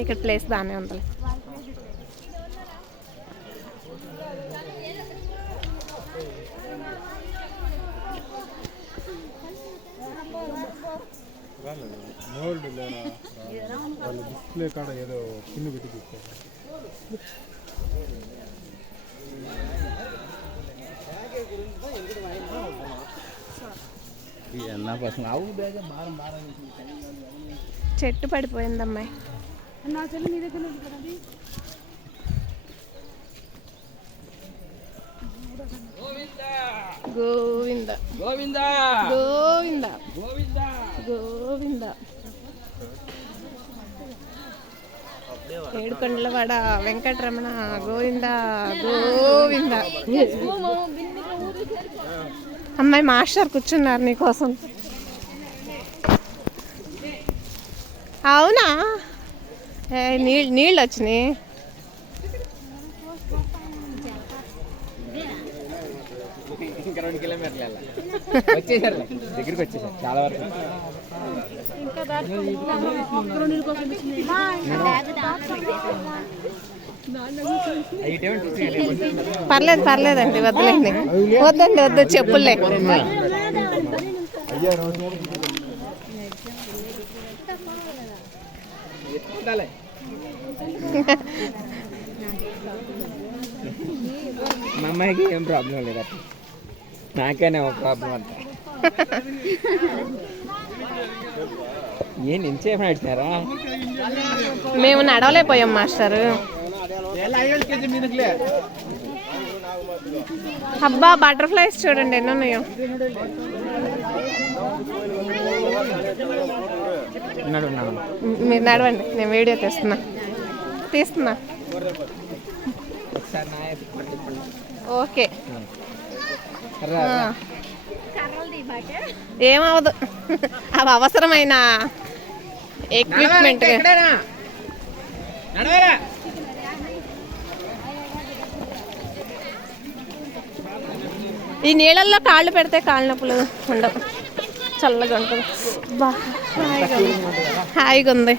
ఇక్కడ ప్లేస్ బాగానే ఉంది మోల్డ్ లేరా వాళ్ళు డిస్ప్లే కాడ ఏదో పిన్ను పెట్టి తీసుకోవాలి. చెట్టు పడిపోయింది అమ్మాయి. గోవింద. గోవింద. గోవింద. గోవింద. గోవింద. ఏడుకొండలవాడ వెంకటరమణ గోవింద గోవింద. అమ్మాయి మాస్టర్ కూర్చున్నారు నీకోసం. అవునా? ఏ, నీళ్ళు నీళ్ళు వచ్చినాయి. ఇంకా రెండు కిలోమీటర్లు వెళ్ళాలి. వచ్చేసారు దగ్గరికి వచ్చేసారు. చాలా వరకు. పర్లేదు పర్లేదండి వద్దులేండి. వద్దండి వద్దు చెప్పులే. మా అమ్మాయికి ఏం ప్రాబ్లం లేదు అట్లా. నాకేనే ఒక ప్రాబ్లం అంతా. ఏం ఎంతసేపు నడిచినారా మేము నడవలేకపోయాం మాస్టర్. అబ్బా బటర్ఫ్లైస్ చూడండి ఎన్ని ఉన్నాయో. మీరు నడవండి నేను వీడియో తీస్తున్నా. తీస్తున్నా. ఓకే. ఏమవదు అవి అవసరమైన. ఎక్విప్మెంట్ ఈ నీళ్ళల్లో కాళ్ళు పెడితే కాళ్ళ నొప్పులు ఉండవు చల్లగా ఉంటుంది బా హాయిగా ఉంది హాయిగా ఉంది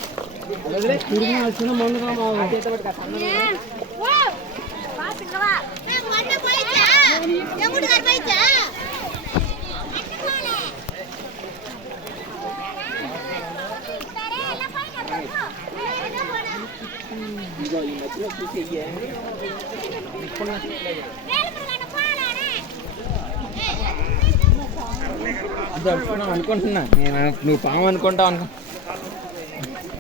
దడుచుకున్నాం అనుకుంటున్నా. నేను నువ్వు పాము అనుకుంటావు అనుకో